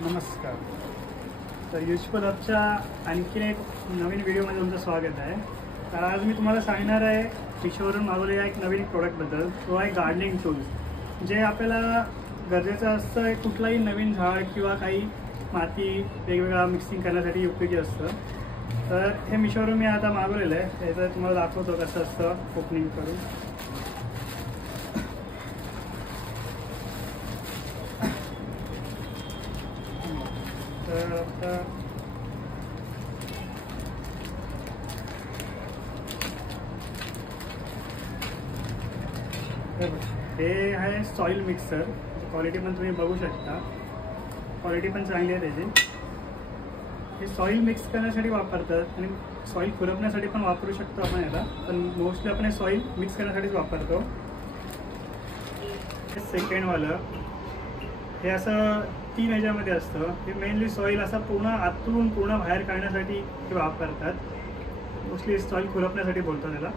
नमस्कार. तर युजफुल हबच्या आणखीन एक नवीन व्हिडिओमध्ये तुमचं स्वागत आहे. तर आज मी तुम्हाला सांगणार आहे मिशोवरून मागवलेल्या एक नवीन प्रोडक्टबद्दल. तो आहे गार्डनिंग टूल्स. जे आपल्याला गरजेचं असतं आहे कुठलाही नवीन झाड किंवा काही माती वेगवेगळा मिक्सिंग करण्यासाठी उपयोगी असतं. तर हे मिशोवरून मी आता मागवलेलं आहे. याचं तुम्हाला दाखवतो कसं असतं ओपनिंग करून. तर आता हे आहे सॉईल मिक्सर. क्वालिटी पण तुम्ही बघू शकता, क्वालिटी पण चांगली आहे त्याची. हे सॉईल मिक्स करण्यासाठी वापरतात आणि सॉईल खुरपण्यासाठी पण वापरू शकतो आपण याला, पण मोस्टली आपण हे सॉईल मिक्स करण्यासाठीच वापरतो. हे सेकंडवालं हे असं 3 ह्याच्यामध्ये असतं. हे मेनली सॉईल असा पूर्ण आतून पूर्ण बाहेर काढण्यासाठी हे वापरतात. मोस्टली सॉईल खुरपण्यासाठी बोलतात त्याला.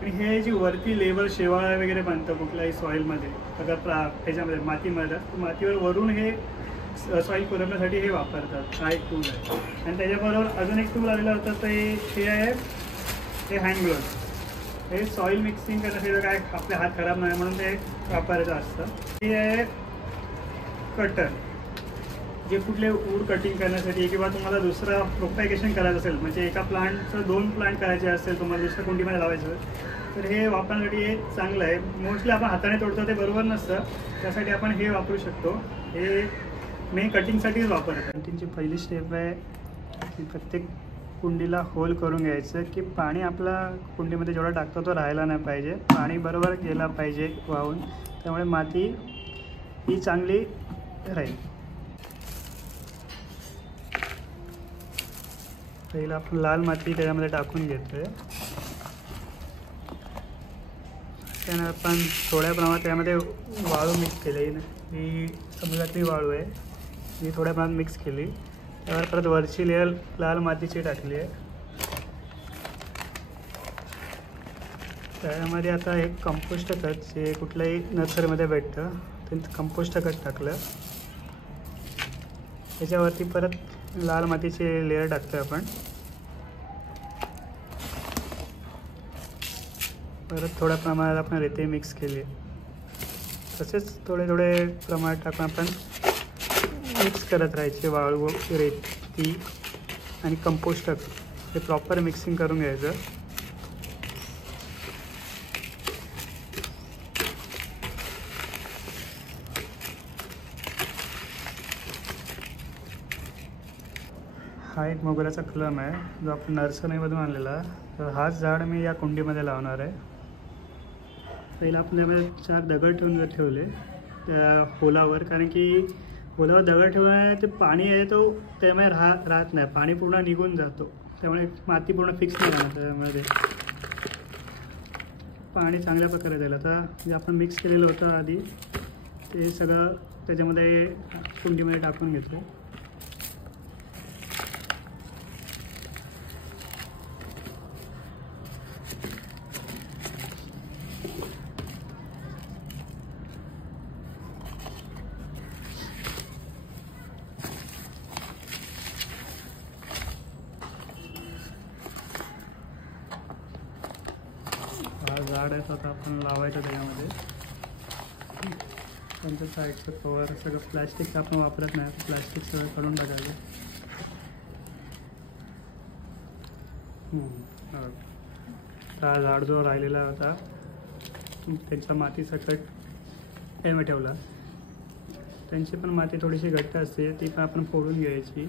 आणि हे जी वरती लेवल शेवाळ वगैरे बनतं कुठल्याही सॉईलमध्ये, अगर ह्याच्यामध्ये मातीमध्ये, मातीवर वरून हे सॉईल खुरपण्यासाठी हे वापरतात. हा एक टूल आहे. आणि त्याच्याबरोबर अजून एक टूल आलेलं होतं तर हे आहे हे हँड ग्लोव्ज. हे सॉईल मिक्सिंग करण्यासाठी काय आपले हात खराब नाही म्हणून ते वापरायचं असतं. हे आहे कटर, जे कुठले वूड कटिंग करण्यासाठी किंवा तुम्हाला दुसरा प्रोपॅगेशन करायचं असेल, म्हणजे एका प्लांटचं 2 प्लांट करायचे असेल तुम्हाला दुसऱ्या कुंडीमध्ये लावायचं, तर हे वापरण्यासाठी हे चांगलं आहे. मोस्टली आपण हाताने तोडतो ते बरोबर नसतं, त्यासाठी आपण हे वापरू शकतो. हे मी कटिंगसाठीच वापरतो. कटिंगची पहिली स्टेप आहे की प्रत्येक कुंडीला होल करून घ्यायचं की पाणी आपला कुंडीमध्ये जेवढा टाकतो तो राहायला नाही पाहिजे. पाणी बरोबर गेला पाहिजे वाहून, त्यामुळे माती ही चांगली राहील. पहिला आपण लाल माती त्याच्यामध्ये टाकून घेतोय. त्यानंतर आपण थोड्या प्रमाणात त्यामध्ये वाळू मिक्स केली. ही समुद्रातली वाळू आहे, ही थोड्या प्रमाणात मिक्स केली. त्यावर परत वरची लेअर लाल मातीची टाकली आहे. त्यामध्ये आता एक कंपोस्ट खत जे कुठल्याही नर्सरीमध्ये भेटतं ते कंपोस्ट खत टाकलं. त्याच्यावरती परत लाल मातीचे लेअर टाकतो आपण. परत थोड्या प्रमाणात आपण रेती मिक्स केली. तसेच थोडे थोडे प्रमाणात टाकून आपण मिक्स करत राहायचे. वाळू, रेती आणि कंपोस्ट हे प्रॉपर मिक्सिंग करून घ्यायचं. हा एक मोगऱ्याचा कलम आहे जो आपण नर्सरीमधून आणलेला. तर हाच झाड मी या कुंडीमध्ये लावणार आहे. पहिला आपण त्यामध्ये 4 दगड ठेवले त्या होलावर, कारण की होलावर दगड ठेवल्याने ते पाणी आहे तो त्यामुळे राहत नाही, पाणी पूर्ण निघून जातो. त्यामुळे माती पूर्ण फिक्स नाही राहणार. त्यामध्ये पाणी चांगल्या प्रकारे जाईल. आता जे आपण मिक्स केलेलं होतं आधी ते सगळं त्याच्यामध्ये कुंडीमध्ये टाकून घेतो. हा झाड आहे आता आपण लावायचं त्याच्यामध्ये. त्यांचं साईडचं कवर सगळं प्लॅस्टिकचं आपण वापरत नाही, प्लॅस्टिक सगळं काढून टाकायचं. हा झाड जो राहिलेला होता त्यांच्या मातीसकट एम ठेवला. त्यांची पण माती थोडीशी घट्ट असते, ती पण आपण फोडून घ्यायची.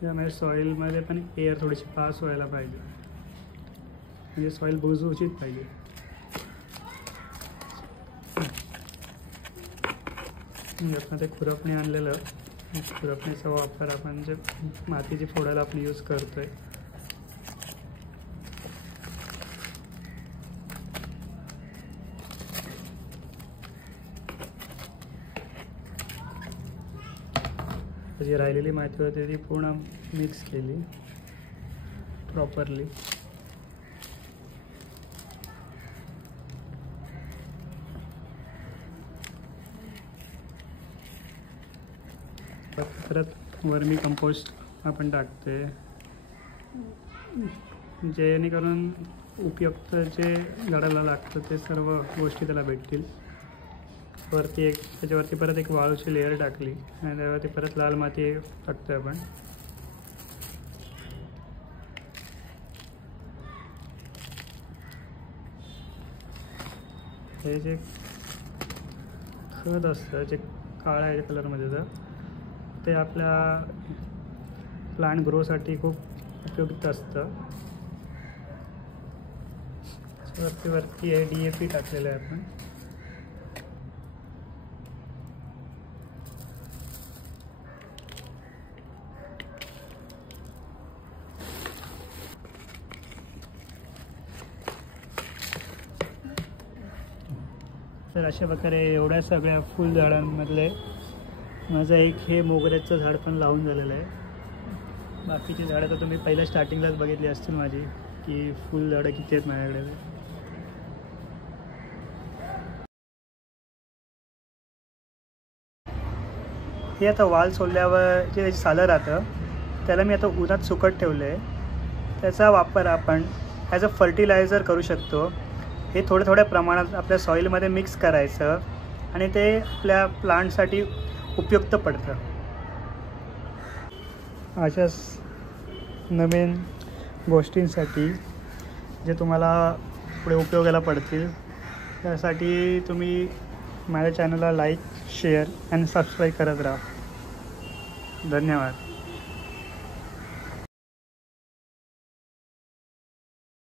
त्यामुळे सॉईलमध्ये पण एअर थोडीशी पास व्हायला पाहिजे, म्हणजे सॉईल भुसभुशीत पाहिजे. आपण ते खुरपणी आणलेलं, खुरपणीचा वापर आपण जे मातीची फोडायला आपण यूज करतोय. जी राहिलेली माती होती ती पूर्ण मिक्स केली प्रॉपरली. परत वर्मी कंपोस्ट आपण टाकते, जेणेकरून उपयुक्त जे झाडाला लागतं ते सर्व गोष्टी त्याला भेटतील. त्याच्यावरती परत एक वाळूची लेअर टाकली आणि त्यावरती परत लाल माती टाकतोय आपण. हे जे खत असतं जे काळ्या कलरमध्ये तर ते आपल्या प्लांट ग्रोसाठी खूप उपयुक्त असतं. वरती हे DAP टाकलेलं आहे आपण. तर अशा प्रकारे एवढ्या सगळ्या फुल झाडांमधले माझं एक हे मोगऱ्याचं झाड पण लावून झालेलं आहे. बाकीची झाडं तर तुम्ही पहिल्या स्टार्टिंगलाच बघितली असतील माझी की फुल झाडं किती आहेत माझ्याकडे. हे आता वाल सोडल्यावर जे सालं राहतं त्याला मी आता उन्हात सुकत ठेवलं आहे. त्याचा वापर आपण ॲज अ फर्टिलायझर करू शकतो. हे थोड्या थोड्या प्रमाणात आपल्या सॉईलमध्ये मिक्स करायचं आणि ते आपल्या प्लांटसाठी उपयुक्त पडतं. अशाच नवीन गोष्टींसाठी जे तुम्हाला पुढे उपयोगाला पडतील त्यासाठी तुम्ही माझ्या चॅनलला लाईक, शेअर आणि सबस्क्राईब करत राहा. धन्यवाद.